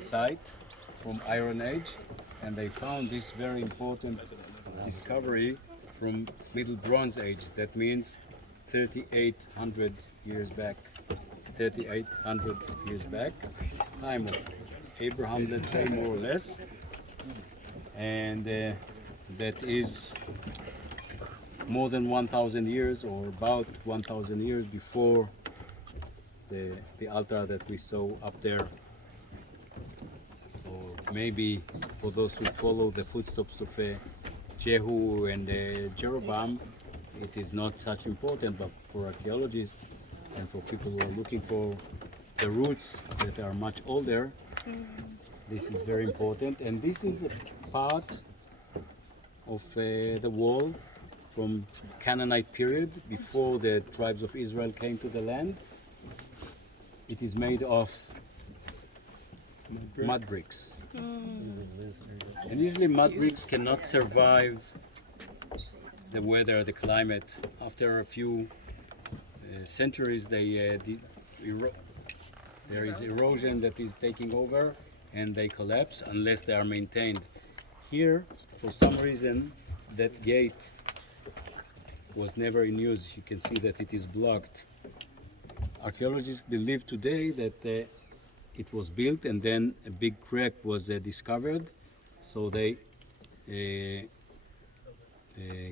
site from Iron Age, and they found this very important discovery from Middle Bronze Age. That means 3,800 years back. 3,800 years back, time of Abraham, let's say, more or less, and that is more than 1,000 years, or about 1,000 years before the altar that we saw up there. So maybe for those who follow the footsteps of Jehu and Jeroboam, it is not such important, but for archaeologists and for people who are looking for the roots that are much older, this is very important. And this is a part of the wall from Canaanite period, before the tribes of Israel came to the land. It is made of mud bricks. And usually mud bricks cannot survive the weather, the climate. After a few centuries, there is erosion that is taking over, and they collapse unless they are maintained. Here, for some reason, that gate was never in use. You can see that it is blocked. Archaeologists believe today that it was built and then a big crack was discovered, so they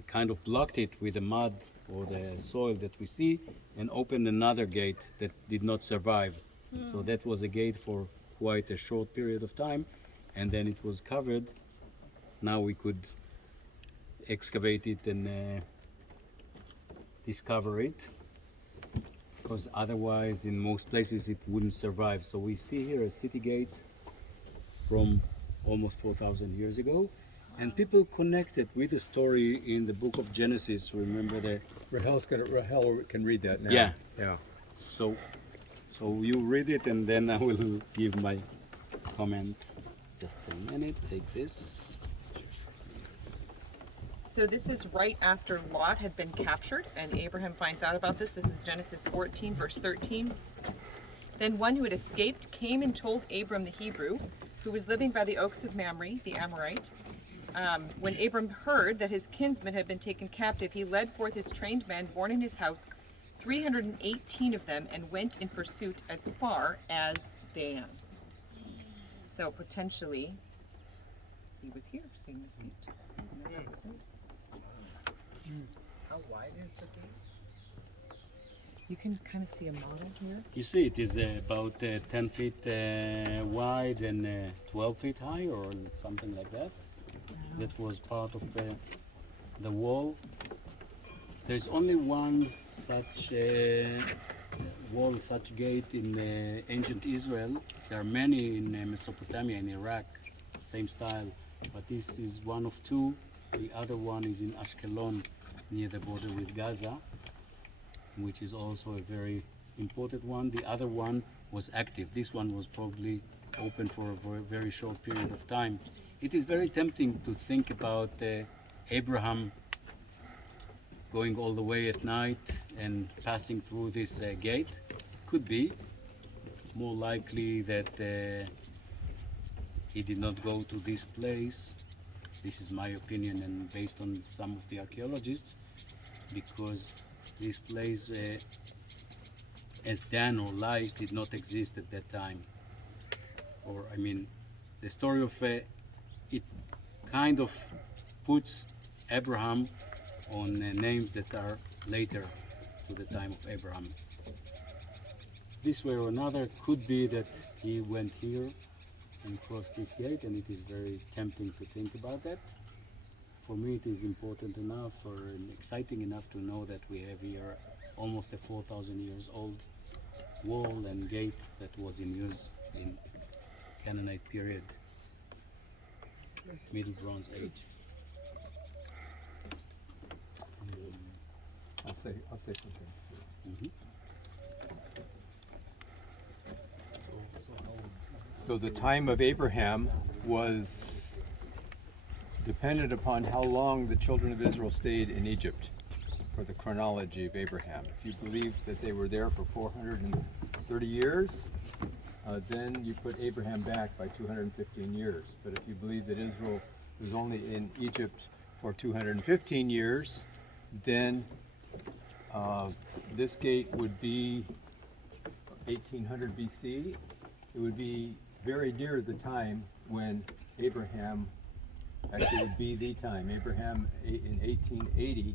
kind of blocked it with the mud or the soil that we see, and opened another gate that did not survive. So that was a gate for quite a short period of time, and then it was covered. Now we could excavate it and discover it, because otherwise in most places it wouldn't survive. So we see here a city gate from almost 4,000 years ago, and people connected with the story in the book of Genesis. Remember that Rahel can read that now. Yeah. Yeah. So you read it, and then I will give my comment. Just a minute, take this. So this is right after Lot had been captured, and Abraham finds out about this. This is Genesis 14, verse 13. Then one who had escaped came and told Abram the Hebrew, who was living by the oaks of Mamre, the Amorite. When Abram heard that his kinsman had been taken captive, he led forth his trained men born in his house, 318 of them, and went in pursuit as far as Dan. So potentially, he was here, seeing this gate. And that was it. How wide is the gate? You can kind of see a model here. You see, it is about 10 feet wide and 12 feet high, or something like that. That was part of the wall. There's only one such wall, such gate in ancient Israel. There are many in Mesopotamia, in Iraq, same style. But this is one of two. The other one is in Ashkelon, near the border with Gaza, which is also a very important one. The other one was active. This one was probably open for a very short period of time. It is very tempting to think about Abraham going all the way at night and passing through this gate. Could be. More likely that he did not go to this place. This is my opinion, and based on some of the archaeologists, because this place, as Dan or Laish, did not exist at that time. Or, I mean, the story of it kind of puts Abraham on names that are later to the time of Abraham. This way or another, could be that he went here and crossed this gate, and it is very tempting to think about that. For me, it is important enough or exciting enough to know that we have here almost a 4,000 years old wall and gate that was in use in Canaanite period, Middle Bronze Age. I'll say something. Mhm. So the time of Abraham was dependent upon how long the children of Israel stayed in Egypt for the chronology of Abraham. If you believe that they were there for 430 years, then you put Abraham back by 215 years. But if you believe that Israel was only in Egypt for 215 years, then this gate would be 1800 BC. It would be very near the time when Abraham, actually it would be the time, Abraham in 1880,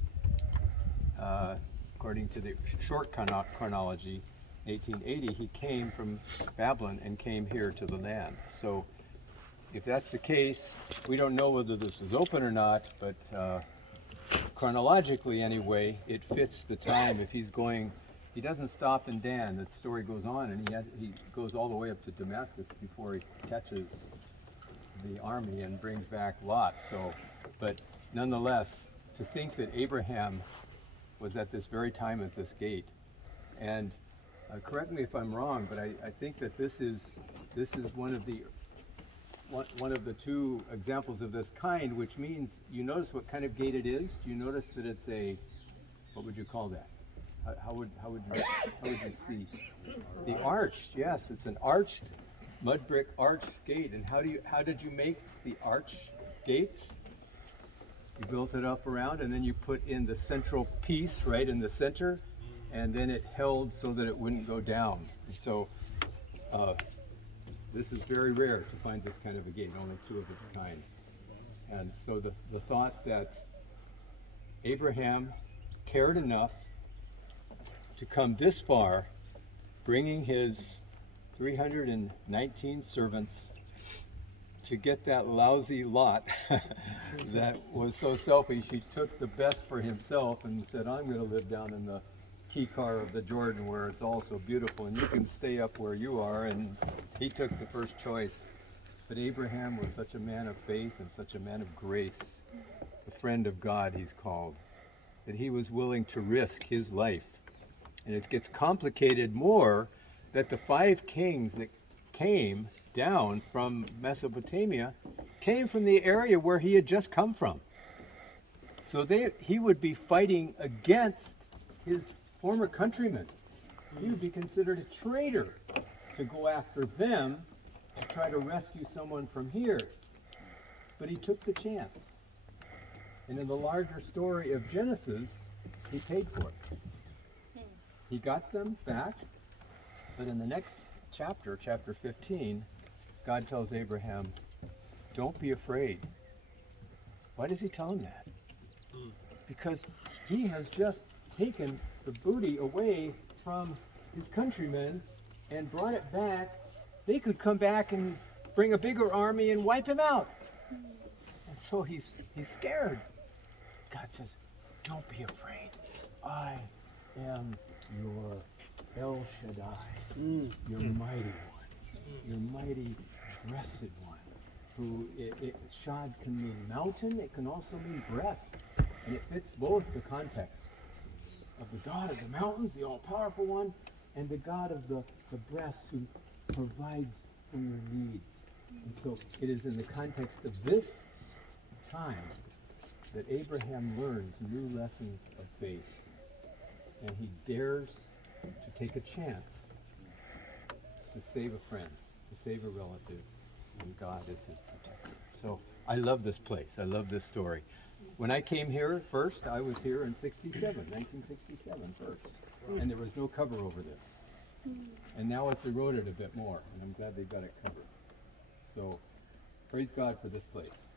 according to the short chronology, 1880, he came from Babylon and came here to the land. So if that's the case, we don't know whether this was open or not, but chronologically anyway, it fits the time. If he's going, he doesn't stop in Dan. The story goes on, and he goes all the way up to Damascus before he catches the army and brings back Lot. So, but nonetheless, to think that Abraham was at this very time as this gate, and correct me if I'm wrong, but I think that this is one of the two examples of this kind, which means, you notice what kind of gate it is? Do you notice that it's a, what would you call that? How would you see? The arched, yes, it's an arched, mud brick arched gate. And how did you make the arch gates? You built it up around, and then you put in the central piece right in the center, and then it held so that it wouldn't go down. And so this is very rare to find this kind of a gate, only two of its kind. And so the thought that Abraham cared enough to come this far, bringing his 319 servants to get that lousy Lot that was so selfish. He took the best for himself and said, I'm going to live down in the Kikar of the Jordan where it's all so beautiful, and you can stay up where you are. And he took the first choice. But Abraham was such a man of faith and such a man of grace, the friend of God he's called, that he was willing to risk his life. And it gets complicated more that the 5 kings that came down from Mesopotamia came from the area where he had just come from. So he would be fighting against his former countrymen. He would be considered a traitor to go after them to try to rescue someone from here. But he took the chance. And in the larger story of Genesis, he paid for it. He got them back, but in the next chapter, chapter 15, God tells Abraham, don't be afraid. Why does he tell him that? Because he has just taken the booty away from his countrymen and brought it back. They could come back and bring a bigger army and wipe him out. And so he's scared. God says, don't be afraid. I am your El Shaddai, your mighty one, your mighty breasted one. Who Shad can mean mountain, it can also mean breast. And it fits both the context of the God of the mountains, the all-powerful one, and the God of the breasts who provides for your needs. And so it is in the context of this time that Abraham learns new lessons of faith. And he dares to take a chance to save a friend, to save a relative, and God is his protector. So I love this place. I love this story. When I came here first, I was here in 1967 first. And there was no cover over this. And now it's eroded a bit more, and I'm glad they've got it covered. So praise God for this place.